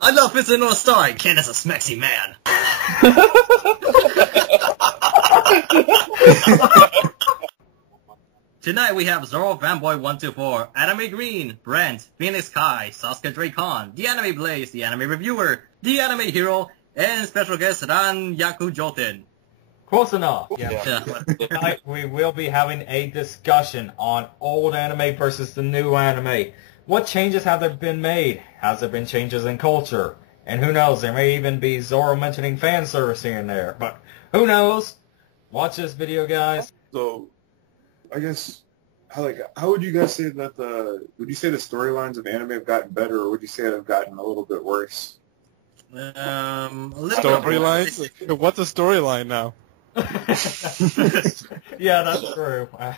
I love Fist North Star. Ken is a smexy man. Tonight we have Zoro Fanboy 124, Anime Green, Brent, Phoenix Kai, Sasuke Dracon, The Anime Blaze, The Anime Reviewer, The Anime Hero, and special guest Ran Yaku Joten. Close enough. Yeah. Tonight we will be having a discussion on old anime versus the new anime. What changes have there been made? Has there been changes in culture? And who knows, there may even be Zoro mentioning fan service here and there. But who knows? Watch this video, guys. So, I guess, how would you guys say that would you say the storylines of anime have gotten better, or would you say they've gotten a little bit worse? Storylines? What's a storyline now? Yeah, that's true. I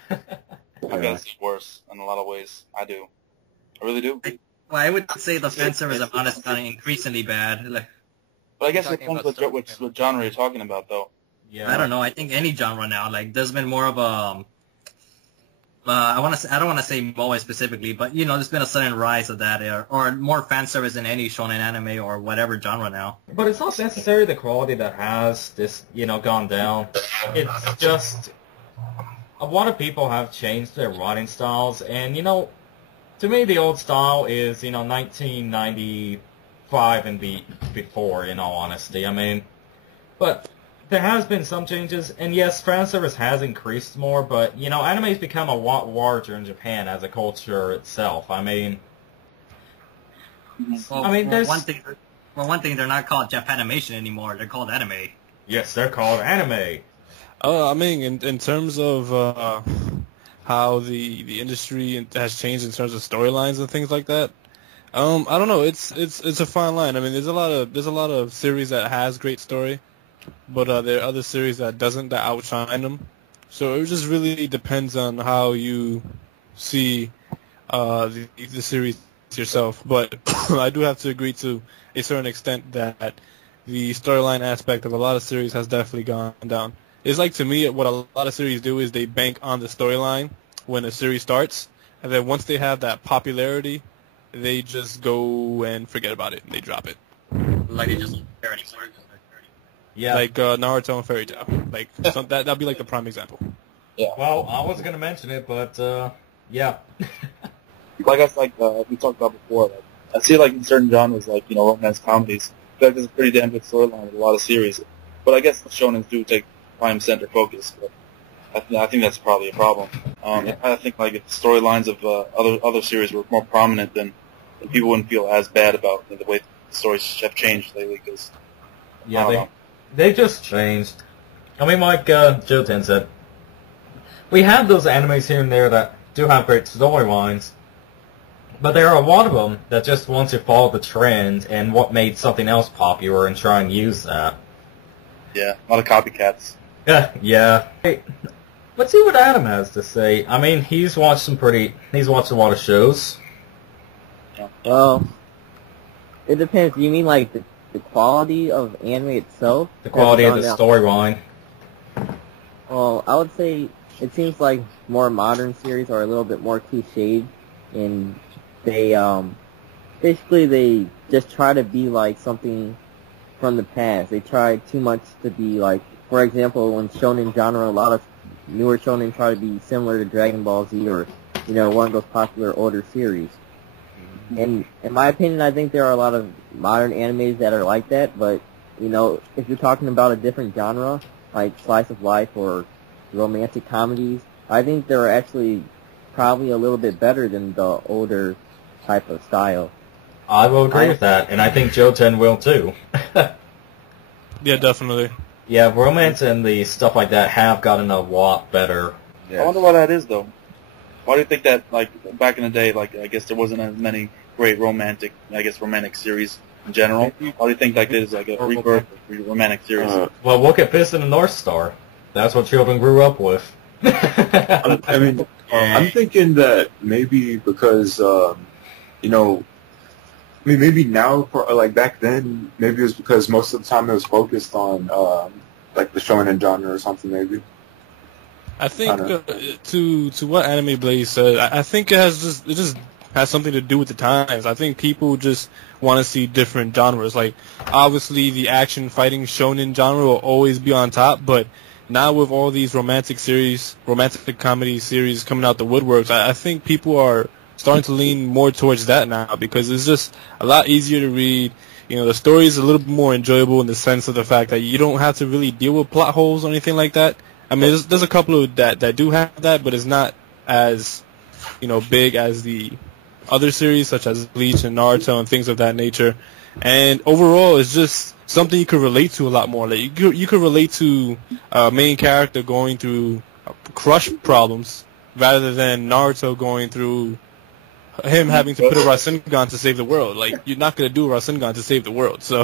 guess it's worse in a lot of ways. I do. I really do. Well, I would say the fan service amount has gotten increasingly bad. But I guess it depends what genre you're talking about, though. Yeah. I don't know. I think any genre now, there's been more of a. I don't want to say moe specifically, but there's been a sudden rise of that, or more fan service in any shonen anime or whatever genre now. But it's not necessarily the quality that has this, gone down. It's just a lot of people have changed their writing styles, and to me the old style is 1995 and before. In all honesty, I mean, but. There has been some changes, and yes, fan service has increased more, but, anime's become a lot larger in Japan as a culture itself. I mean... there's... one thing, they're not called Japanimation anymore, they're called anime. Yes, they're called anime. I mean, in terms of how the industry has changed in terms of storylines and things like that, I don't know, it's a fine line. I mean, there's a lot of series that has great story, but there are other series that outshine them. So it just really depends on how you see the series yourself. But I do have to agree to a certain extent that the storyline aspect of a lot of series has definitely gone down. It's like, to me, what a lot of series do is they bank on the storyline when a series starts, and then once they have that popularity, they just go and forget about it, and they drop it. Like, they just don't care anymore. Yeah. Like Naruto and Fairy Tail. Like, that'd be like the prime example. Yeah. Well, I wasn't gonna mention it, but yeah. Like we talked about before, I see in certain genres, romance comedies, I feel like there's a pretty damn good storyline with a lot of series. But I guess the shonens do take prime center focus. But I think that's probably a problem. I think if the storylines of other series were more prominent, then people wouldn't feel as bad about the way the stories have changed lately. Cause, they just changed. I mean, like Joten said, we have those animes here and there that do have great storylines, but there are a lot of them that just want to follow the trend and what made something else popular and try and use that. Yeah, a lot of copycats. Yeah. Hey, let's see what Adam has to say. I mean, he's watched a lot of shows. Yeah. Well, it depends. You mean like the quality of anime itself? The quality of the storyline. Well, I would say it seems like more modern series are a little bit more cliched, and they basically they just try to be like something from the past. They try too much to be like, for example, in shonen genre, a lot of newer shonen try to be similar to Dragon Ball Z or one of those popular older series. And in my opinion, I think there are a lot of modern animes that are like that, but, if you're talking about a different genre, like slice of life or romantic comedies, I think they're actually probably a little bit better than the older type of style. I will agree with that, and I think Joten will too. Yeah, definitely. Yeah, romance and the stuff like that have gotten a lot better. Yeah. I wonder why that is, though. Why do you think that, back in the day, I guess there wasn't as many great romantic series in general? Why do you think, there's, a rebirth of romantic series? Well, look at Fist and the North Star. That's what children grew up with. I'm thinking that maybe because, maybe now, back then, maybe it was because most of the time it was focused on, the shonen genre or something, maybe. I think to what Anime Blaze said, I think it just has something to do with the times. I think people just want to see different genres. Like, obviously, the action fighting shonen genre will always be on top, but now with all these romantic comedy series coming out the woodworks, I think people are starting to lean more towards that now because it's just a lot easier to read. You know, the story is a little bit more enjoyable in the sense of the fact that you don't have to really deal with plot holes or anything like that. I mean, there's a couple of that do have that, but it's not as, you know, big as the other series such as Bleach and Naruto and things of that nature. And overall, it's just something you could relate to a lot more. Like you could relate to a main character going through crush problems rather than Naruto going through him having to put a Rasengan to save the world. Like, you're not going to do a Rasengan to save the world. So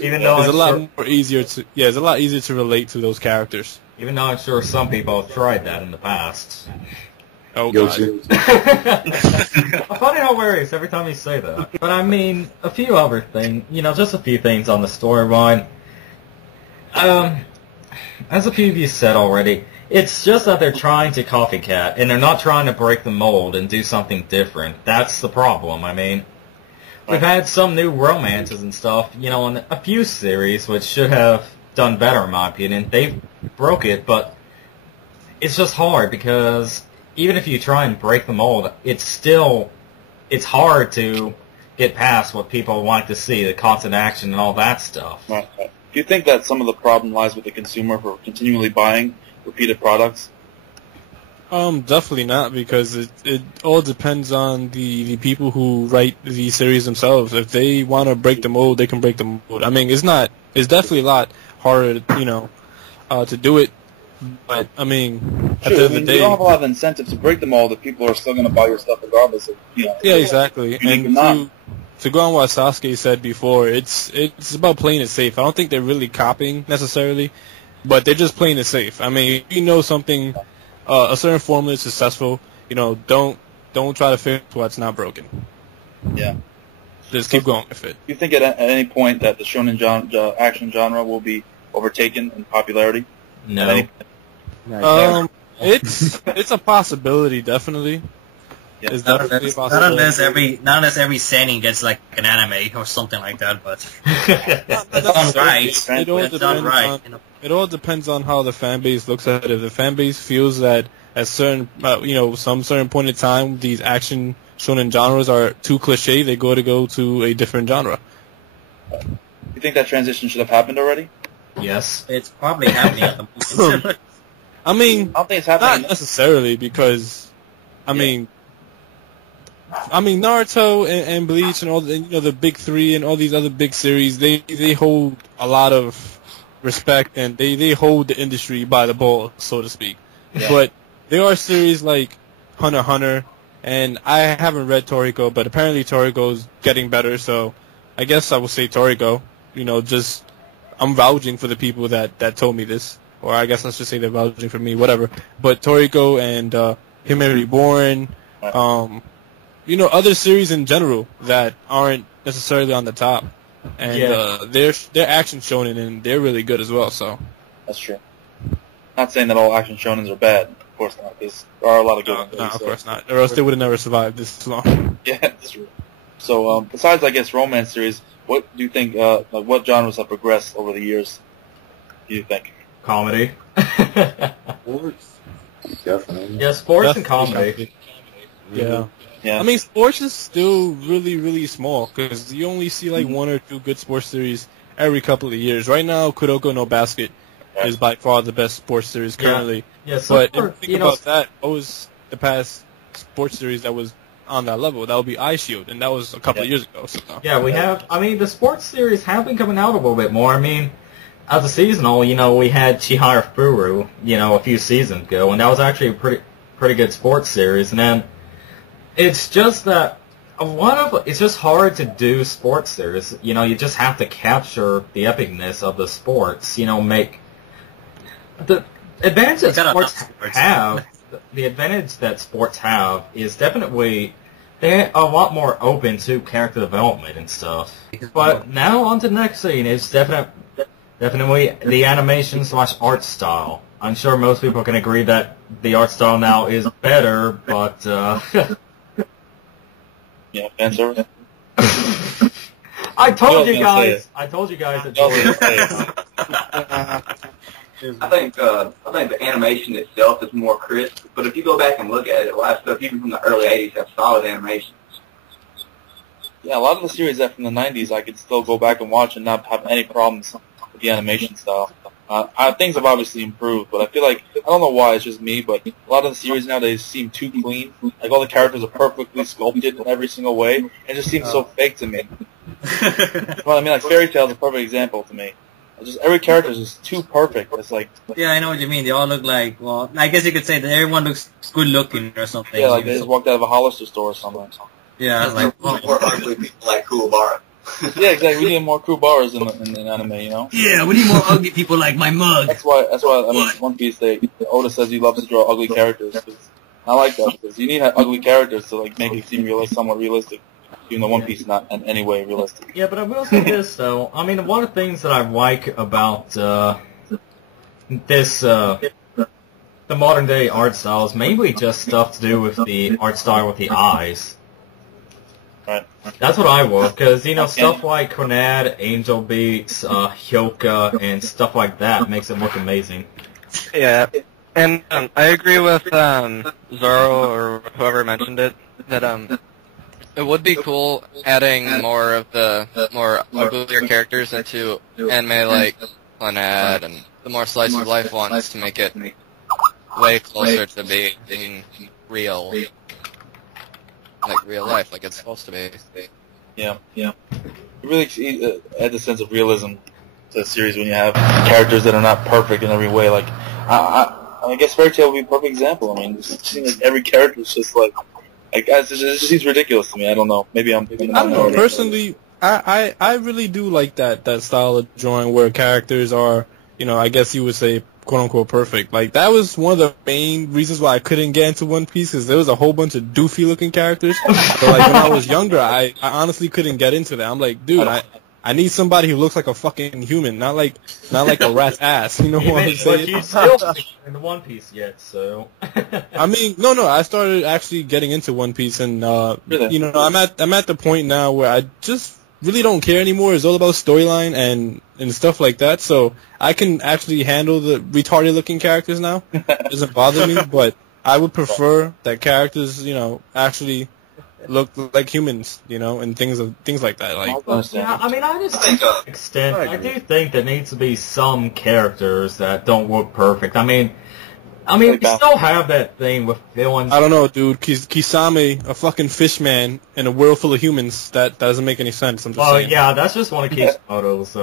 even though it's a lot more easier to it's a lot easier to relate to those characters. Even though I'm sure some people have tried that in the past. Oh god. Funny how hilarious every time you say that. But I mean, a few other things, you know, just a few things on the storyline. As a few of you said already, it's just that they're trying to copycat, and they're not trying to break the mold and do something different. That's the problem. I mean, we've had some new romances and stuff, you know, in a few series, which should have done better, in my opinion. They broke it, but it's just hard, because even if you try and break the mold, it's hard to get past what people want to see, the constant action and all that stuff. Right. Do you think that some of the problem lies with the consumer for continually buying repeated products? Definitely not, because it all depends on the people who write the series themselves. If they want to break the mold, they can break the mold. I mean, it's definitely a lot harder, you know, to do it. But I mean, at the end of the day, you don't have a lot of incentive to break the mold if people are still going to buy your stuff regardless of, you know. Yeah, exactly. And to go on what Sasuke said before, it's about playing it safe. I don't think they're really copying necessarily, but they're just playing it safe. I mean, if you know something, a certain formula is successful, you know, don't try to fix what's not broken. Yeah. Just keep going with it. Do you think at any point that the shonen action genre will be overtaken in popularity? No. It's a possibility, definitely. Yeah. It's Not definitely a unless possibility. not unless every seinen gets like an anime or something like that, but That's done right. It all It's done depends right. on, it all depends on how the fan base looks at it. If the fan base feels that at certain, some certain point in time, these action shonen genres are too cliche, they go to a different genre. You think that transition should have happened already? Yes. It's probably happening at the moment. I mean, I don't think it's happening. not necessarily, because I mean, Naruto and Bleach and all the big three and all these other big series, they hold a lot of respect, and they hold the industry by the ball, so to speak. Yeah. But there are series like Hunter x Hunter, and I haven't read Toriko, but apparently Toriko's getting better, so I guess I will say Toriko. Just I'm vouching for the people that told me this, or I guess let's just say they're vouching for me, whatever. But Toriko and Hime Reborn, other series in general that aren't necessarily on the top, and they're action shonen and they're really good as well. So that's true. Not saying that all action shonens are bad. Of course not. There are a lot of good ones. No, of course not. Or else they would have never survived this long. Yeah, that's true. So besides, I guess, romance series, what do you think? What genres have progressed over the years? Do you think? Comedy. Sports. Definitely. Yeah, sports and comedy. Yeah. Yeah. I mean, sports is still really, really small because you only see like one or two good sports series every couple of years. Right now, Kuroko no Basket is by far the best sports series currently. Yeah, but if you think about that, what was the past sports series that was on that level? That would be Eye Shield, and that was a couple of years ago. So. Yeah, we have. I mean, the sports series have been coming out a little bit more. I mean, as a seasonal, we had Chihara Furu, a few seasons ago, and that was actually a pretty good sports series. And then it's just that it's just hard to do sports series. You just have to capture the epicness of the sports. Make the advantage that sports have. The advantage that sports have is definitely they're a lot more open to character development and stuff. But now on to the next scene is definitely the animation / art style. I'm sure most people can agree that the art style now is better, but yeah, fan service. I told you gonna say guys. I told you guys that. I was gonna say it. I think the animation itself is more crisp, but if you go back and look at it, a lot of stuff even from the early '80s have solid animation. Yeah, a lot of the series that from the '90s I could still go back and watch and not have any problems with the animation style. Things have obviously improved, but I feel like, I don't know why, it's just me, but a lot of the series nowadays seem too clean. Like, all the characters are perfectly sculpted in every single way. It just seems so fake to me. Well, I mean, like, Fairy Tail is a perfect example to me. Just every character is just too perfect. It's like... Yeah, I know what you mean. They all look like, well, I guess you could say that everyone looks good looking or something. Yeah, like they just walked out of a Hollister store or something. Yeah, I was like, oh. More ugly people like Kuwabara. Yeah, exactly. We need more Kuwabaras in the anime, you know? Yeah, we need more ugly people like my mug. That's why, I mean, One Piece, Oda says he loves to draw ugly characters. I like that, because you need ugly characters to, like, make it seem somewhat realistic. Even though One Piece is not in any way realistic. Yeah, but I will say this, though. I mean, one of the things that I like about the modern day art style is mainly just stuff to do with the art style with the eyes. Right. That's what I work, because, stuff like Clannad, Angel Beats, Hyoka, and stuff like that makes it look amazing. Yeah, and I agree with Zoro, or whoever mentioned it, that it would be cool adding more of the more uglier characters into anime like Clannad and the more slice of life ones to make it way closer to being real. Like real life, like it's supposed to be. Yeah. It really adds a sense of realism to the series when you have characters that are not perfect in every way. Like, I guess Fairy Tail would be a perfect example. I mean, it seems like every character is just like it just seems ridiculous to me. I don't know. Maybe I'm. I don't know. Personally, I really do like that style of drawing where characters are, I guess you would say, quote unquote perfect. Like, that was one of the main reasons why I couldn't get into One Piece, because there was a whole bunch of doofy looking characters. But like when I was younger, I honestly couldn't get into that. I'm like, dude, I need somebody who looks like a fucking human, not like a rat's ass. You know what I'm saying? But you still haven't in the One Piece yet, so. I mean, no. I started actually getting into One Piece, and really? I'm at the point now where I just really don't care anymore. It's all about storyline and stuff like that. So I can actually handle the retarded looking characters now. It doesn't bother me, but I would prefer that characters, actually look like humans, and things like that. Like, yeah, I mean, I just think to an extent, I do think there needs to be some characters that don't look perfect. I mean, we still have that thing with villains. I don't know, dude. Kisame, a fucking fish man in a world full of humans, that doesn't make any sense. I'm just saying. Yeah, that's just one of Kishimoto's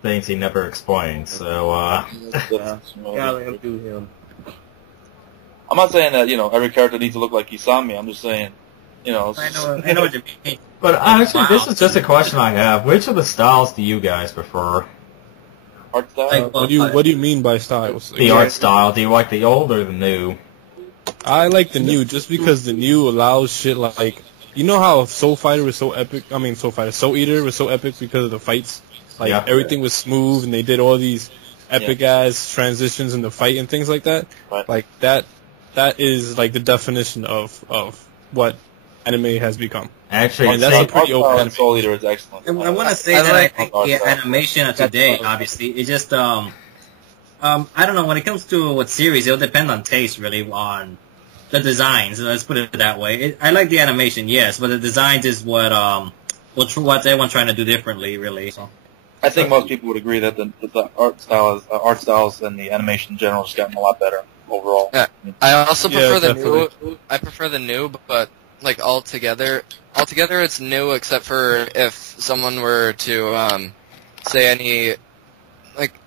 things he never explains. So, Gotta let him do him. I'm not saying that every character needs to look like Kisame. I'm just saying, I know what you mean. But actually, this is just a question I have. Which of the styles do you guys prefer? art style. Like, What do you mean by styles? The art style. Do you like the old or the new? I like the new just because the new allows shit like, how Soul Fighter was so epic? I mean, Soul Eater was so epic because of the fights. Like, everything was smooth and they did all these epic-ass transitions in the fight and things like that. Right. Like, that is, like, the definition of what anime has become. Actually, and that's a pretty open anime. Soul Eater is excellent. I want to say that I think the animation of today, obviously, it just, I don't know, when it comes to what series, it'll depend on taste, really, on the designs. Let's put it that way. I like the animation, yes, but the designs is what's everyone trying to do differently, really. So. I think most people would agree that the art styles and the animation in general has gotten a lot better overall. Yeah. I also prefer the definitely. new. I prefer the new, but like altogether it's new except for if someone were to say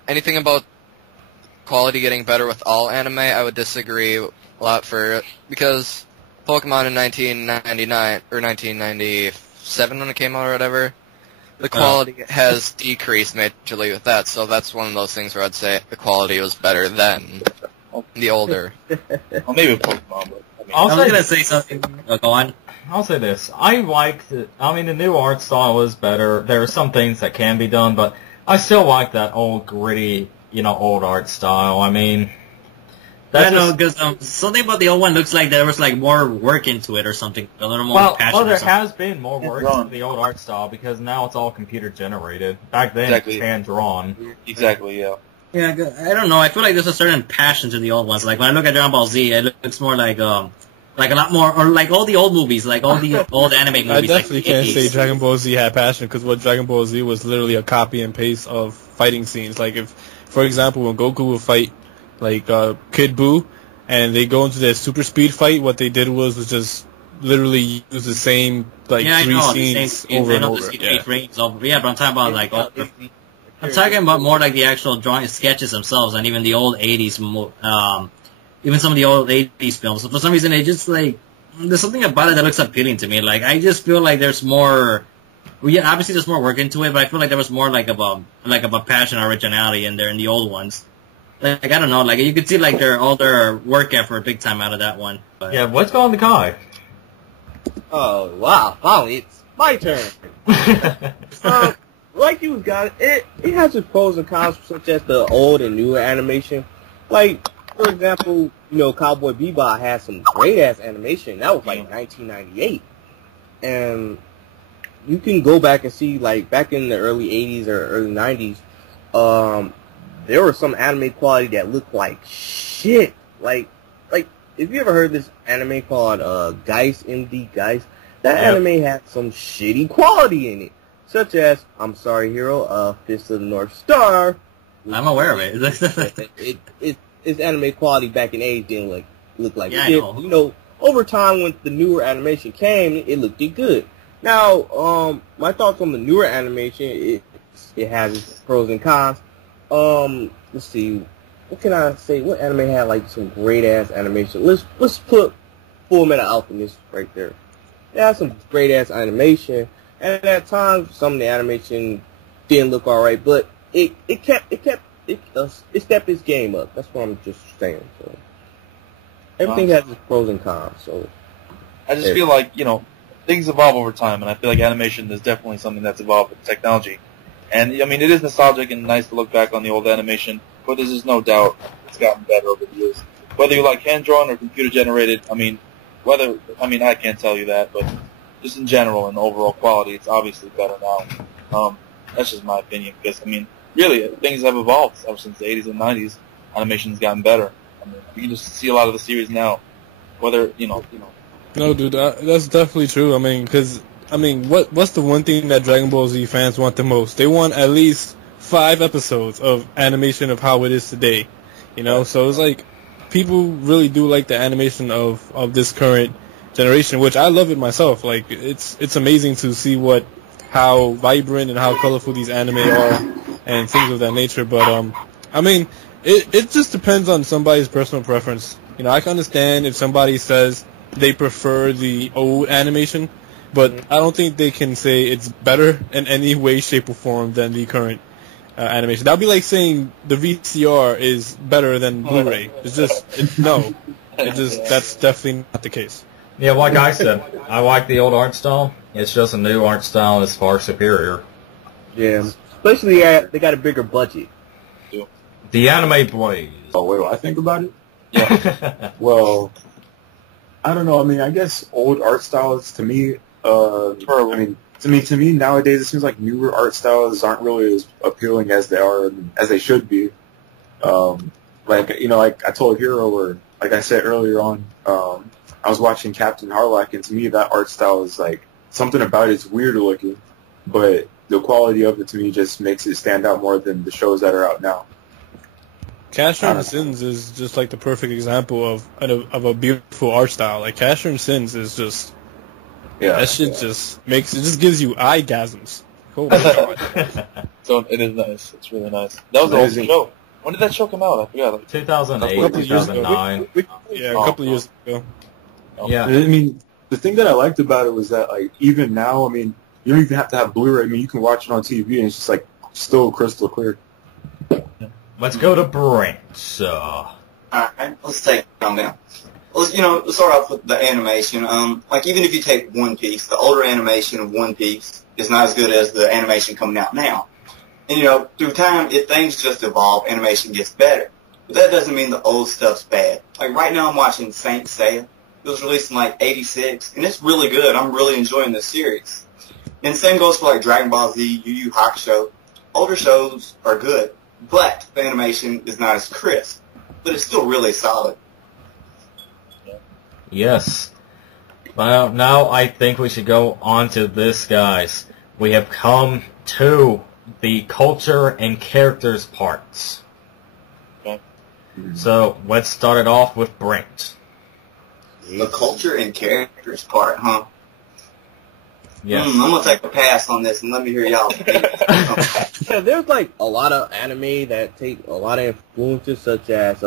anything about quality getting better with all anime, I would disagree a lot because Pokemon in 1999 or 1997 when it came out or whatever, the quality has decreased majorly with that, so that's one of those things where I'd say the quality was better then, the older. Well, maybe Pokemon, but I was going to say something. Go on. I'll say this. I like the new art style is better. There are some things that can be done, but I still like that old gritty, old art style. I mean, I know, because something about the old one looks like there was like more work into it or something, a little more passion. Well, there has been more work into the old art style because now it's all computer generated. Back then, it was hand drawn. Exactly, yeah. Yeah, I don't know. I feel like there's a certain passion to the old ones. Like when I look at Dragon Ball Z, it looks more like a lot more, or like all the old movies, like all the old anime movies. I definitely like can't say Dragon Ball Z had passion because what Dragon Ball Z was literally a copy and paste of fighting scenes. Like if, for example, when Goku would fight like Kid Buu, and they go into that super speed fight, what they did was just literally use the same three scenes over and over. Yeah, but I'm talking about like I'm talking about more like the actual drawing sketches themselves, and even the old '80s, even some of the old '80s films. So for some reason, it just like there's something about it that looks appealing to me. Like I just feel like there's more. Well, yeah, obviously there's more work into it, but I feel like there was more like of a passion, originality in there in the old ones. Like I don't know, like you could see like all their work effort big time out of that one. But. Yeah, what's going on, Kai? Oh wow! Finally, it's my turn. Like you guys, it has its pros and cons, such as the old and newer animation. Like for example, Cowboy Bebop has some great ass animation. That was like 1998, and you can go back and see like back in the early 80s or early 90s. There was some anime quality that looked like shit. Like, if you ever heard this anime called Geist, MD Geist, that anime had some shitty quality in it. Such as, I'm sorry, Hero, Fist of the North Star. I'm aware of it. Its anime quality back in '80s didn't look like shit. Over time when the newer animation came, it looked good. Now, my thoughts on the newer animation, it has its pros and cons. Let's see. What can I say? What anime had like some great ass animation? Let's put Fullmetal Alchemist right there. It had some great ass animation, and at times some of the animation didn't look alright, but it stepped its game up. That's what I'm just saying. So everything has its pros and cons. So I just feel like things evolve over time, and I feel like animation is definitely something that's evolved with technology. And, I mean, it is nostalgic and nice to look back on the old animation, but there's just no doubt it's gotten better over the years. Whether you like hand-drawn or computer-generated, I can't tell you that, but just in general and overall quality, it's obviously better now. That's just my opinion, because, really, things have evolved ever since the 80s and 90s. Animation's gotten better. You can just see a lot of the series now, whether, No, dude, that's definitely true. What's the one thing that Dragon Ball Z fans want the most? They want at least 5 episodes of animation of how it is today. So it's like people really do like the animation of this current generation, which I love it myself. Like it's amazing to see how vibrant and how colorful these anime are and things of that nature. But it just depends on somebody's personal preference. I can understand if somebody says they prefer the old animation, but I don't think they can say it's better in any way, shape, or form than the current animation. That would be like saying the VCR is better than Blu-ray. That's definitely not the case. Yeah, like I said, I like the old art style. It's just a new art style is far superior. Yeah, especially they got a bigger budget. The anime plays. Oh, wait, what I think about it? Yeah. Well, I don't know. I guess old art styles to me, to me nowadays it seems like newer art styles aren't really as appealing as they are, as they should be. Like I told Hero, or like I said earlier on, I was watching Captain Harlock, and to me that art style is like something about it's weirder looking, but the quality of it to me just makes it stand out more than the shows that are out now. Casher and Sins is just like the perfect example of a beautiful art style. Like Casher and Sins is just that shit just gives you eyegasms. Oh my god. So it is nice. It's really nice. That was the old show. When did that show come out? I forgot. Like 2008, 2009. A couple of years ago. Yeah. The thing that I liked about it was that like even now, you don't even have to have Blu-ray. You can watch it on TV and it's just like still crystal clear. Let's go to Brent. Alright, let's take it down. Let's start off with the animation. Like even if you take One Piece, the older animation of One Piece is not as good as the animation coming out now. And through time, if things just evolve, animation gets better. but that doesn't mean the old stuff's bad. Like right now I'm watching Saint Seiya. It was released in like 86, and it's really good. I'm really enjoying this series. And the same goes for like Dragon Ball Z, Yu Yu Hakusho. Older shows are good, but the animation is not as crisp. But it's still really solid. Yes. Well, now I think we should go on to this, guys. We have come to the culture and characters parts. Okay. So, let's start it off with Brent. The culture and characters part, huh? Yes. I'm gonna take a pass on this and let me hear y'all. Yeah, there's like a lot of anime that take a lot of influences such as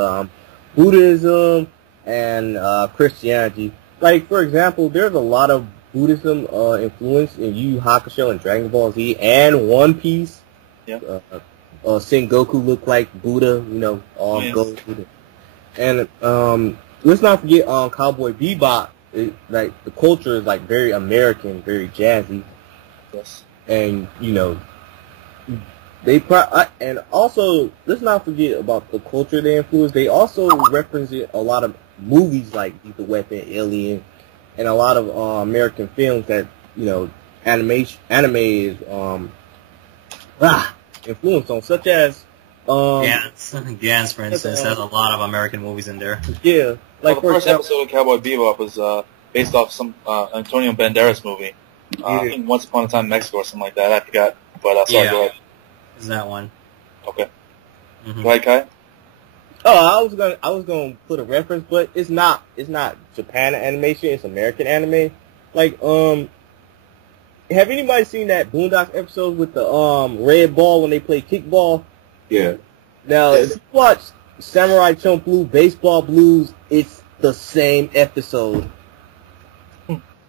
Buddhism and Christianity. Like, for example, there's a lot of Buddhism influence in Yu Yu Hakusho and Dragon Ball Z and One Piece. Yeah. Sengoku looked like Buddha, all Yes. gold. And let's not forget Cowboy Bebop. Like the culture is like very American, very jazzy, Yes. and and also let's not forget about the culture they influence. They also represent a lot of movies like Lethal Weapon, Alien, and a lot of American films that anime is influenced on, such as Gans, for instance, has a lot of American movies in there. Yeah, like the for first example, episode of Cowboy Bebop was based off some Antonio Banderas movie. I think Once Upon a Time in Mexico or something like that. I forgot. But sorry, Yeah. go ahead. Is that one? Okay. Mhm. Go ahead, Kai. I was gonna put a reference, but it's not Japan animation, it's American anime. Like, have anybody seen that Boondocks episode with the red ball when they play kickball? Yeah. Now, if you watch Samurai Champloo Baseball Blues, it's the same episode.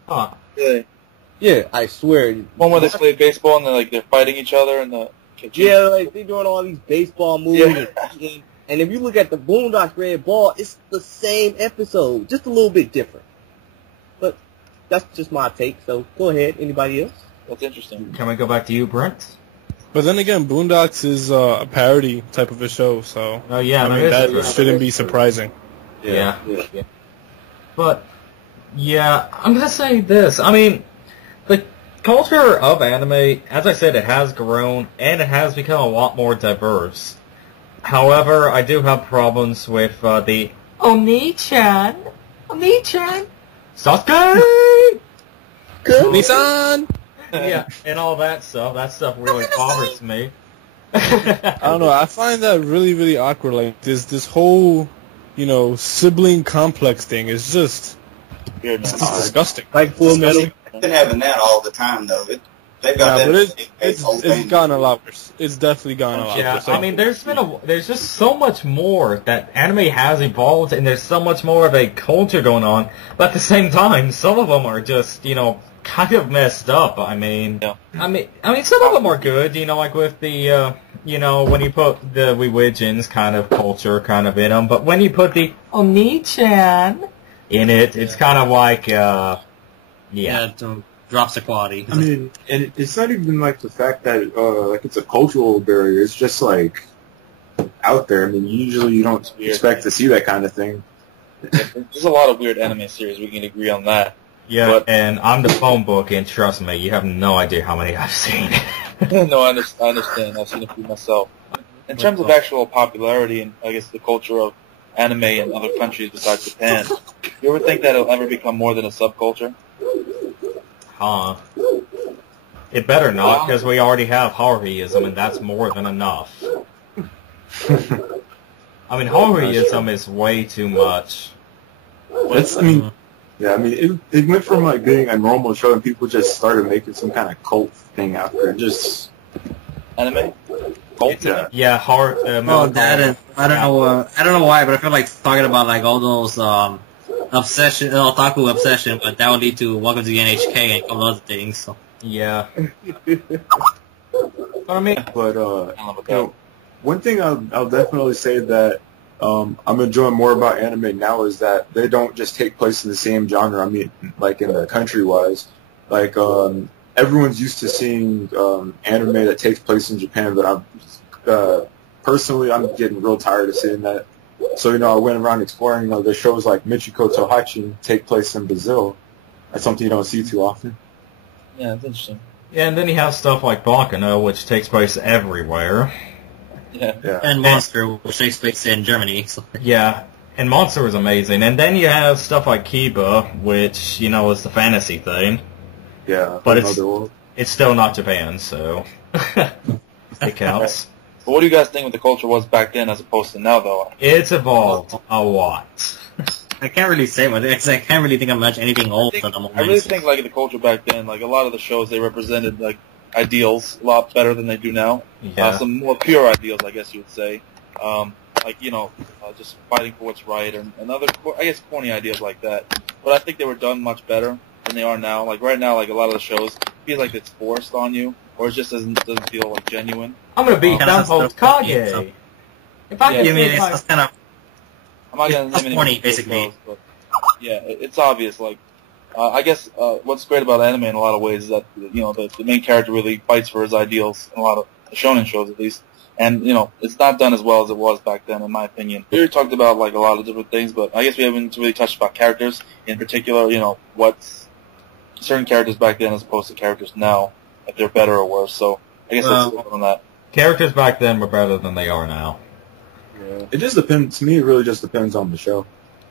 Huh. Really? Yeah, I swear. One where they play baseball and they're fighting each other in the kitchen. Yeah, like they're doing all these baseball moves. Yeah. And if you look at the Boondocks Red Ball, it's the same episode, just a little bit different. But that's just my take, so go ahead. Anybody else? That's interesting. Can we go back to you, Brent? But then again, Boondocks is a parody type of a show, so Oh, yeah, I mean there that is- shouldn't be surprising. Yeah. But, yeah, I'm going to say this. I mean, the culture of anime, as I said, it has grown, and it has become a lot more diverse. However, I do have problems with the Oni-chan, Sasuke! Nissan! Yeah, and all that stuff. That stuff really bothers me. I don't know. I find that really, really awkward. Like this whole, sibling complex thing is just Weird, man. disgusting. Like Full Metal? They've been having that all the time, though. They've got Yeah, that. but it's gotten a lot worse. It's definitely gotten a lot Yeah, worse. I mean, there's just so much more that anime has evolved, and there's so much more of a culture going on. But at the same time, some of them are just, kind of messed up. I mean, Yeah. I mean, some of them are good. Like with the, when you put the religions kind of culture kind of in them. But when you put the Oni-chan in it, it's kind of like, yeah. To drops the quality. I mean, and it's not even like the fact that like it's a cultural barrier. It's just like out there. I mean, usually you don't expect to see that kind of thing. There's a lot of weird anime series. We can agree on that. Yeah, But- and I'm the phone book, and trust me, you have no idea how many I've seen. No, I understand. I've seen a few myself. In terms of actual popularity and I guess the culture of anime in other countries besides Japan, you ever think that it'll ever become more than a subculture? Huh. It better not, because we already have Haruism, and that's more than enough. I mean, Haruism is way too much. Yeah, I mean, it went from like being a normal show, and people just started making some kind of cult thing after it. Just Anime? Cult? Yeah, that is, I don't know why, but I feel like talking about like all those otaku obsession, but that would lead to Welcome to the NHK and a couple other things. So. Yeah. I mean, but one thing I'll definitely say that I'm enjoying more about anime now is that they don't just take place in the same genre. I mean, like in the country-wise, like everyone's used to seeing anime that takes place in Japan, but I'm personally getting real tired of seeing that. So, I went around exploring, the shows like Michiko Tohachi take place in Brazil. That's something you don't see too often. Yeah, it's interesting. Yeah, and then you have stuff like Baccano, which takes place everywhere. Yeah. And Monster, which takes place in Germany. So. Yeah, and Monster was amazing. And then you have stuff like Kiba, which, is the fantasy thing. Yeah, but it's still not Japan, so it counts. But what do you guys think what the culture was back then as opposed to now, though? It's evolved a lot. I can't really say much. I can't really think of much anything old at the moment. I really think, like, the culture back then, like, a lot of the shows, they represented, like, ideals a lot better than they do now. Yeah. Some more pure ideals, I guess you would say. Just fighting for what's right and other, I guess, corny ideas like that. But I think they were done much better than they are now. Like, right now, like, a lot of the shows feel like it's forced on you, or it just doesn't feel, like, genuine. I'm gonna beat Danpo Kage. If I can it's kind of... I'm not going to name any corny, basically. shows, but yeah, it's obvious. Like, I guess what's great about anime in a lot of ways is that the main character really fights for his ideals in a lot of the shonen shows, at least. And it's not done as well as it was back then, in my opinion. We already talked about like a lot of different things, but I guess we haven't really touched about characters in particular. What's certain characters back then as opposed to characters now, if they're better or worse. So I guess that's on that. Characters back then were better than they are now. Yeah. It just depends. To me, it really just depends on the show.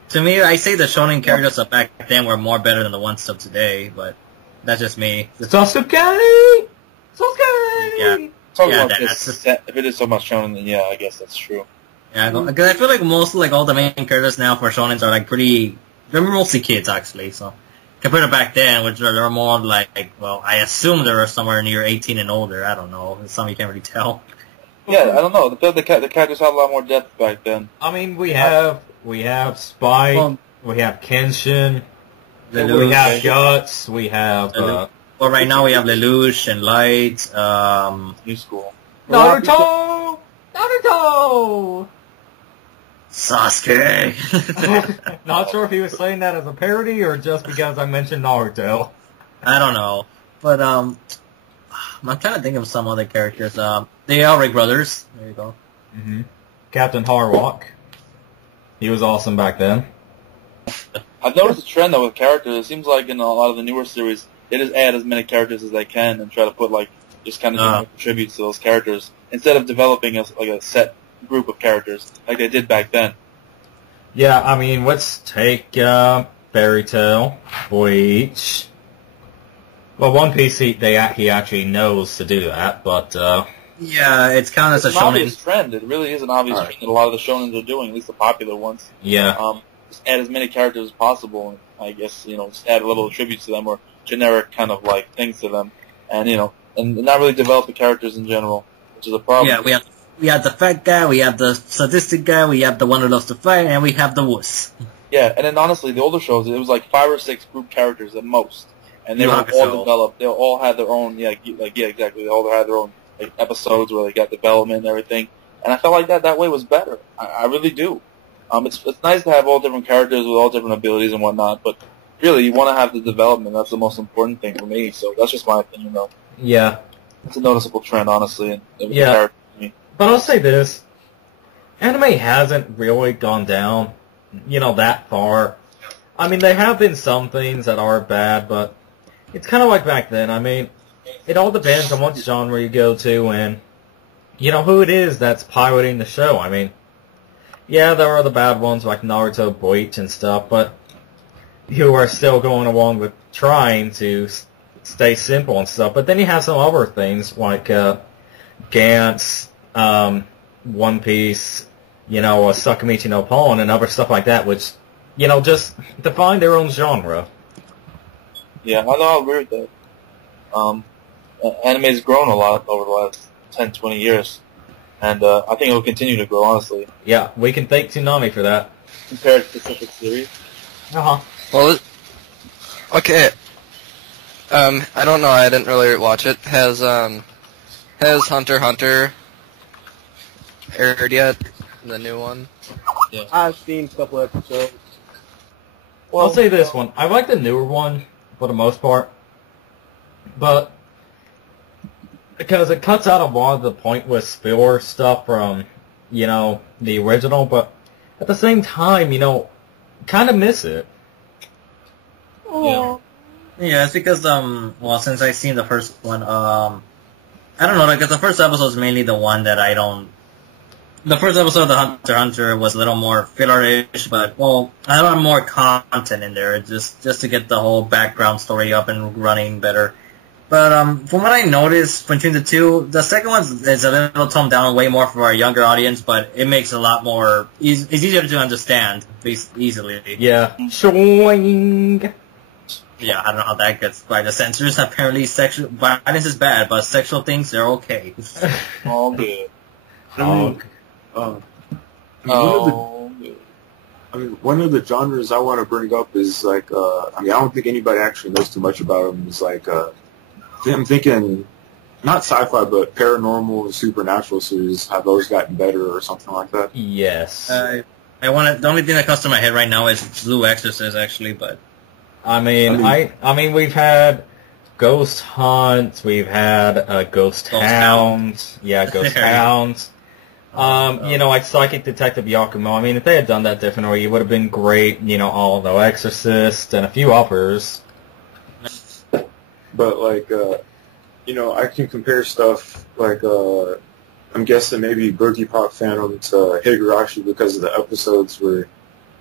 To me, I say the shonen characters of back then were more better than the ones of today, but that's just me. Sasuke! Yeah. If it is so much shonen, then yeah, I guess that's true. Yeah, because I feel like most, like, all the main characters now for shonens are, like, they're mostly kids, actually, so. Compared to back then, which are more like, well, I assume they were somewhere near 18 and older. I don't know. It's something you can't really tell. Yeah, I don't know. The characters had a lot more depth back then. I mean, we have Spike, we have Kenshin, we have Guts, we have... well, right now we have Lelouch and Light, New School. Naruto! Sasuke! Not sure if he was saying that as a parody or just because I mentioned Naruto. I don't know. But, I'm trying to think of some other characters. The Elric brothers. There you go. Mm-hmm. Captain Harlock. He was awesome back then. I've noticed a trend, though, with characters. It seems like in a lot of the newer series, they just add as many characters as they can and try to put, like, just kind of tributes to those characters instead of developing a set group of characters like they did back then. Yeah, I mean, let's take Fairy Tail, Bleach. Well, One Piece, he actually knows to do that, but... yeah, it's kind of as a shonen. Obvious trend. It really is an obvious trend that a lot of the shonens are doing, at least the popular ones. Yeah. Just add as many characters as possible, and I guess, just add a little tributes to them or generic kind of, like, things to them. And, and not really develop the characters in general, which is a problem. Yeah, we have the fat guy, we have the sadistic guy, we have the one who loves to fight, and we have the wuss. Yeah, and then honestly, the older shows, it was like 5 or 6 group characters at most. And they were all developed. They all had their own, exactly. They all had their own episodes where they got development and everything. And I felt like that way was better. I really do. It's nice to have all different characters with all different abilities and whatnot, but really, you want to have the development. That's the most important thing for me. So that's just my opinion, though. Yeah. It's a noticeable trend, honestly. Yeah. But I'll say this. Anime hasn't really gone down, that far. I mean, there have been some things that are bad, but it's kind of like back then. I mean, it all depends on what genre you go to and, who it is that's piloting the show. I mean, yeah, there are the bad ones like Naruto, Bleach, and stuff, but who are still going along with trying to stay simple and stuff. But then you have some other things like Gantz, One Piece, Sakamichi no Pawn, and other stuff like that, which, just define their own genre. Yeah, I agree with that. Anime's grown a lot over the last 10, 20 years, and I think it will continue to grow, honestly. Yeah, we can thank Toonami for that. Compared to specific series. Uh-huh. Well, okay. I don't know, I didn't really watch it. Has Hunter x Hunter aired yet? The new one? Yeah. I've seen a couple episodes. Well, I'll say this one. I like the newer one for the most part, but because it cuts out a lot of the pointless filler stuff from, the original, but at the same time, kind of miss it. Yeah. Yeah, it's because well, since I've seen the first one, I don't know, because the first episode is mainly the one that I don't. The first episode of the Hunter x Hunter was a little more filler-ish, but well, I want more content in there just to get the whole background story up and running better. But from what I noticed between the two, the second one is a little toned down way more for our younger audience, but it makes a lot more. It's easier to understand easily. Yeah. Showing. Yeah, I don't know how that gets by the censors. Apparently, sexual violence is bad, but sexual things they're okay. All good. One of the genres I want to bring up is like, I don't think anybody actually knows too much about them. It's like, I'm thinking, not sci-fi, but paranormal and supernatural series. Have those gotten better or something like that? Yes. The only thing that comes to my head right now is Blue Exorcist, actually, but. I mean, we've had Ghost Hunt, we've had Ghost Hound. Yeah, Ghost Hound. Like Psychic Detective Yakumo. I mean, if they had done that differently, it would have been great. All the Exorcist and a few others. But like, I can compare stuff like, I'm guessing maybe Boogie Pop Phantom to Higurashi because of the episodes where,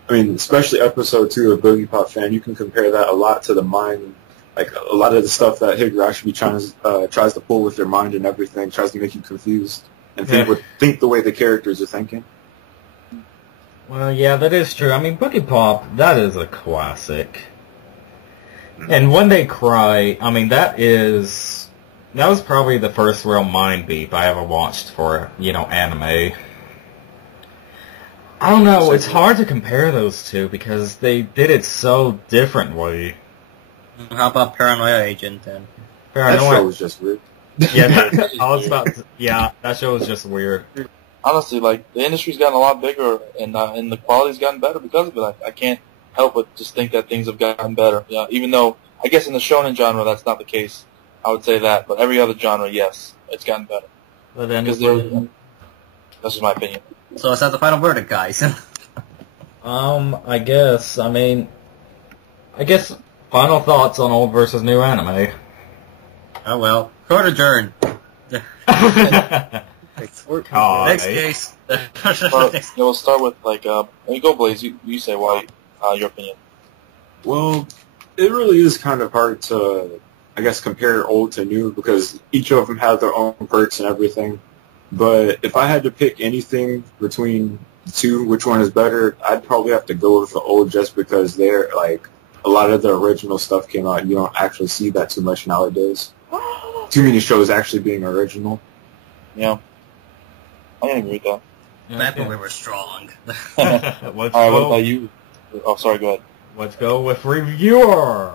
especially episode 2 of Boogie Pop Phantom, you can compare that a lot to the mind, like a lot of the stuff that Higurashi tries to pull with their mind and everything, tries to make you confused and think the way the characters are thinking. Well, yeah, that is true. Boogie Pop, that is a classic. And When They Cry, that was probably the first real mind beep I ever watched for, anime. I don't know, it's hard to compare those two because they did it so differently. How about Paranoia Agent then? That show was just weird. Yeah, that show was just weird. Honestly, like, the industry's gotten a lot bigger and the quality's gotten better because of it. I can't help but just think that things have gotten better. Yeah, even though, I guess in the shonen genre that's not the case, I would say that. But every other genre, yes, it's gotten better. But then that's just my opinion. So is that the final verdict, guys? I guess final thoughts on old versus new anime. Oh well, court adjourned. Next case. We'll start with go Blaze. You say why your opinion. Well, it really is kind of hard to, I guess, compare old to new because each of them have their own perks and everything. But if I had to pick anything between the two, which one is better, I'd probably have to go with the old just because they're like a lot of the original stuff came out. You don't actually see that too much nowadays. Too many shows actually being original. Yeah, I can agree with that. Back when we were strong. All right, what about you? Oh, sorry, go ahead. Let's go with reviewer.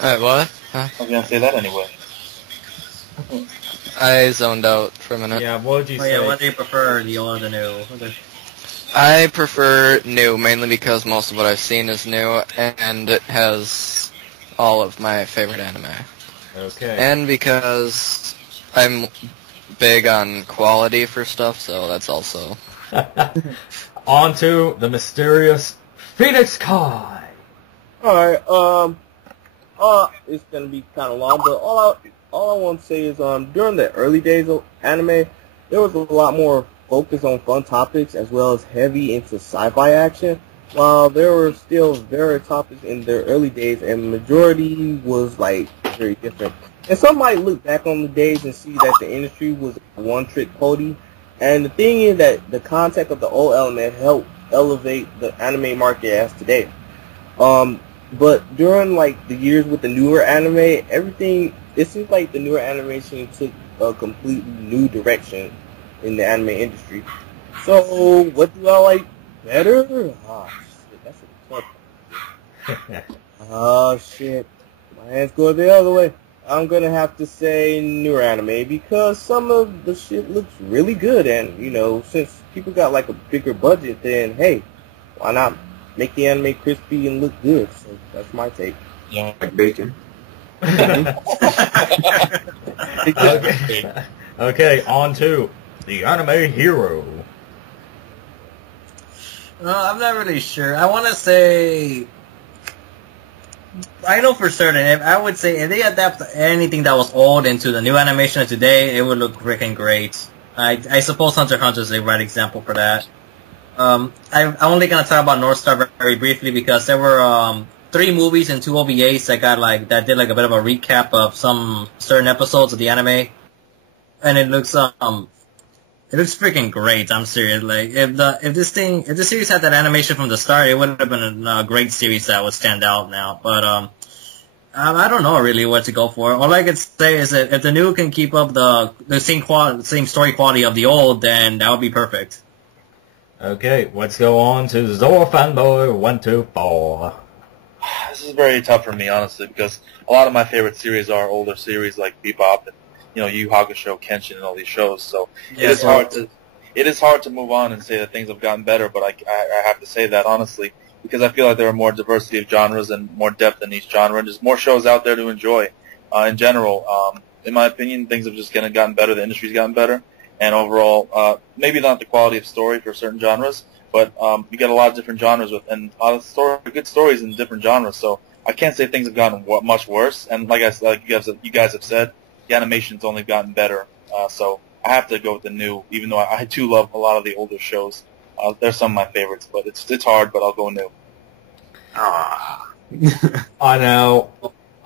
What? Huh? I was gonna say that anyway. I zoned out for a minute. Yeah, what would you say? Yeah, what do you prefer, the old or the new? I prefer new, mainly because most of what I've seen is new, and it has all of my favorite anime. Okay. And because I'm big on quality for stuff, so that's also... On to the mysterious Phoenix Kai. Alright, it's gonna be kind of long, but all I want to say is, during the early days of anime, there was a lot more focus on fun topics as well as heavy into sci-fi action, while there were still various topics in their early days, and majority was, like, very different. And some might look back on the days and see that the industry was a one-trick pony, and the thing is that the concept of the old element helped elevate the anime market as today. But during, like, the years with the newer anime, it seems like the newer animation took a completely new direction in the anime industry. So, what do I like better? Oh, shit, that's a tough one. Oh, shit. My hands go the other way. I'm gonna have to say newer anime because some of the shit looks really good, and, since people got, like, a bigger budget, then, hey, why not make the anime crispy and look good? So, that's my take. Yeah, like bacon. Okay, on to the anime hero. I'm not really sure. I want to say... I know for certain, I would say if they adapt anything that was old into the new animation of today, it would look freaking great. I suppose Hunter x Hunter is a right example for that. I'm only going to talk about North Star very briefly because there were 3 movies and 2 OVAs that did like a bit of a recap of some certain episodes of the anime, and it looks freaking great. I'm serious. Like if the series had that animation from the start, it would have been a great series that would stand out now. But I don't know really what to go for. All I can say is that if the new can keep up the same story quality of the old, then that would be perfect. Okay, let's go on to Zora Fanboy 124. This is very tough for me, honestly, because a lot of my favorite series are older series like Bebop and Yu Yu Hakusho, Kenshin, and all these shows. So it is hard to move on and say that things have gotten better. But I have to say that honestly, because I feel like there are more diversity of genres and more depth in each genre, and there's more shows out there to enjoy. In general, in my opinion, things have just gotten better. The industry's gotten better, and overall, maybe not the quality of story for certain genres, but you get a lot of different genres with and a lot of good stories in different genres. So I can't say things have gotten much worse. And like you guys have said, the animation's only gotten better. So I have to go with the new, even though I do love a lot of the older shows. They're some of my favorites, but it's hard. But I'll go new. I know.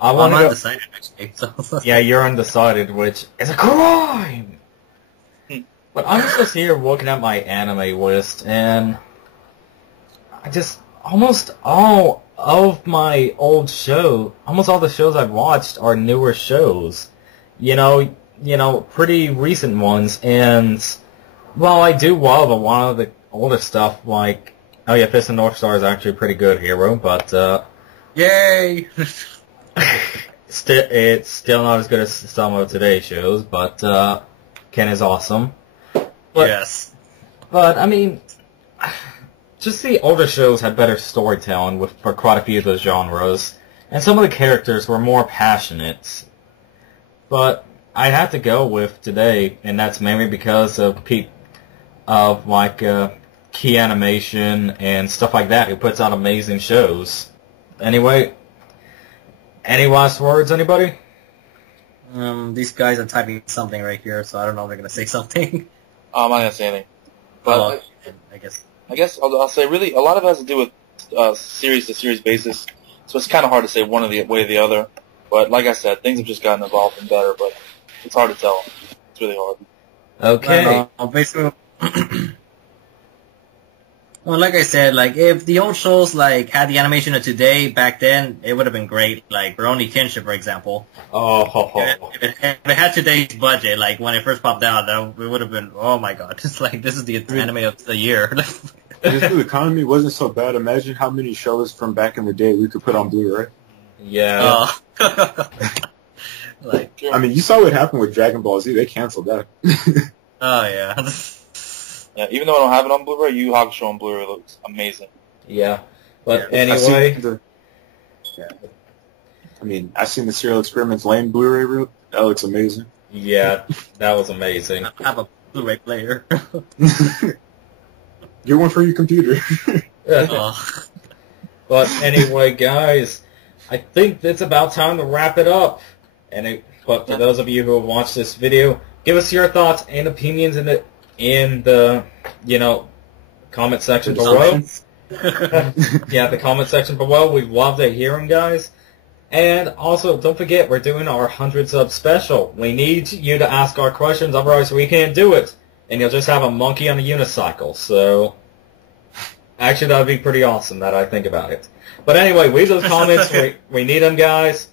I'm undecided actually. So. Yeah, you're undecided, which is a crime. But I'm just here looking at my anime list, and almost all of my old almost all the shows I've watched are newer shows. You know, pretty recent ones, and, well, I do love a lot of the older stuff, like, oh yeah, Fist of North Star is actually a pretty good hero, but, yay! It's still not as good as some of today's shows, but, Ken is awesome. But, yes. But, I mean, just the older shows had better storytelling for quite a few of those genres, and some of the characters were more passionate. But I'd have to go with today, and that's mainly because of Key Animation and stuff like that, who puts out amazing shows. Anyway, any last words, anybody? These guys are typing something right here, so I don't know if they're gonna say something. I'm not gonna say anything. But I guess I'll say really a lot of it has to do with series to series basis, so it's kind of hard to say one way or the other. But like I said, things have just gotten evolved and better, but it's hard to tell. It's really hard. Okay. Basically, well, like I said, like if the old shows like had the animation of today back then, it would have been great. Like Rurouni Kenshin, for example. If it had today's budget, like when it first popped out, it would have been, oh my god, it's like this is the anime of the year. If the economy wasn't so bad, imagine how many shows from back in the day we could put on Blu-ray. Yeah. I mean, you saw what happened with Dragon Ball Z. They canceled that. Oh yeah. Yeah, even though I don't have it on Blu-ray, Yu Yu Hakusho on Blu-ray looks amazing. Yeah. But anyway. I mean, I've seen the Serial Experiments Lane Blu-ray reel. That looks amazing. Yeah, that was amazing. I have a Blu-ray player. Get one for your computer. But anyway, guys, I think it's about time to wrap it up. But for those of you who have watched this video, give us your thoughts and opinions in the comment section below. Yeah, the comment section below. We'd love to hear them, guys. And also, don't forget, we're doing our 100 sub special. We need you to ask our questions, otherwise we can't do it. And you'll just have a monkey on a unicycle. So, actually, that would be pretty awesome, that I think about it. But anyway, leave those comments. We need them, guys.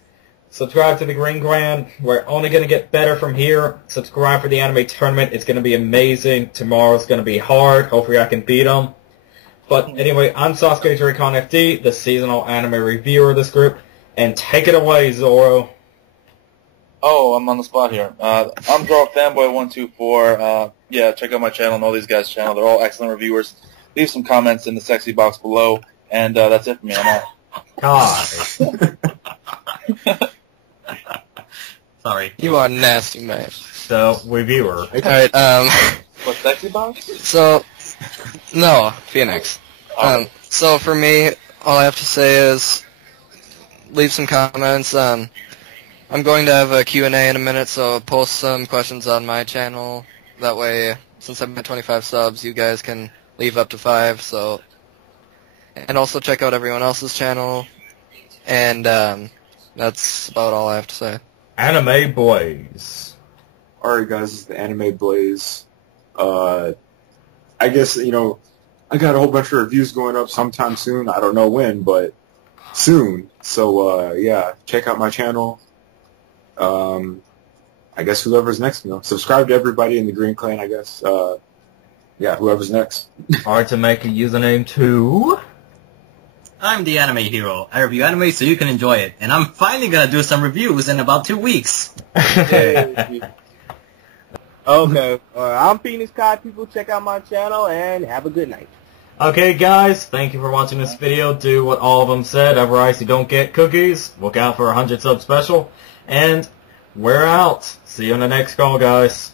Subscribe to the Green Grand. We're only going to get better from here. Subscribe for the anime tournament. It's going to be amazing. Tomorrow's going to be hard. Hopefully I can beat them. But anyway, I'm Sasuke Joy-Con FD, the seasonal anime reviewer of this group. And take it away, Zoro. Oh, I'm on the spot here. I'm Zoro Fanboy124. Yeah, check out my channel and all these guys' channel. They're all excellent reviewers. Leave some comments in the sexy box below. And that's it for me. I'm out. God. Sorry. You are nasty, man. So, reviewer. Alright, What, sexy box? so, no, Phoenix. So for me, all I have to say is leave some comments. I'm going to have a Q&A in a minute, so post some questions on my channel. That way, since I'm at 25 subs, you guys can leave up to 5. So, and also check out everyone else's channel. And that's about all I have to say. Anime Blaze. Alright guys, this is the Anime Blaze. I guess, I got a whole bunch of reviews going up sometime soon. I don't know when, but soon. So, yeah, check out my channel. I guess whoever's next, subscribe to everybody in the Green Clan, I guess. Yeah, whoever's next. Hard to make a username too. I'm the Anime Hero. I review anime so you can enjoy it. And I'm finally going to do some reviews in about 2 weeks. Okay. I'm Phoenix Kai. People, check out my channel and have a good night. Okay, guys, thank you for watching this video. Do what all of them said. Ever icy, don't get cookies. Look out for a 100 sub special. And we're out. See you on the next call, guys.